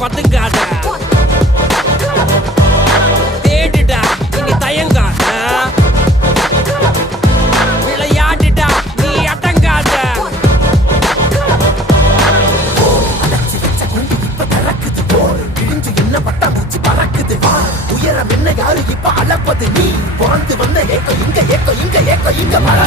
பதுங்காத, தேடுடா இனி தயங்காத, விளையாடுடா நீ அடங்காத. என்ன பட்டாம்பூச்சி பறக்குது, உயரம் என்ன யாரு இப்ப அளப்பது, நீ பிறந்து வந்த ஏக்கம் இங்க ஏக்கம் இங்க ஏக்கம் இங்க மழை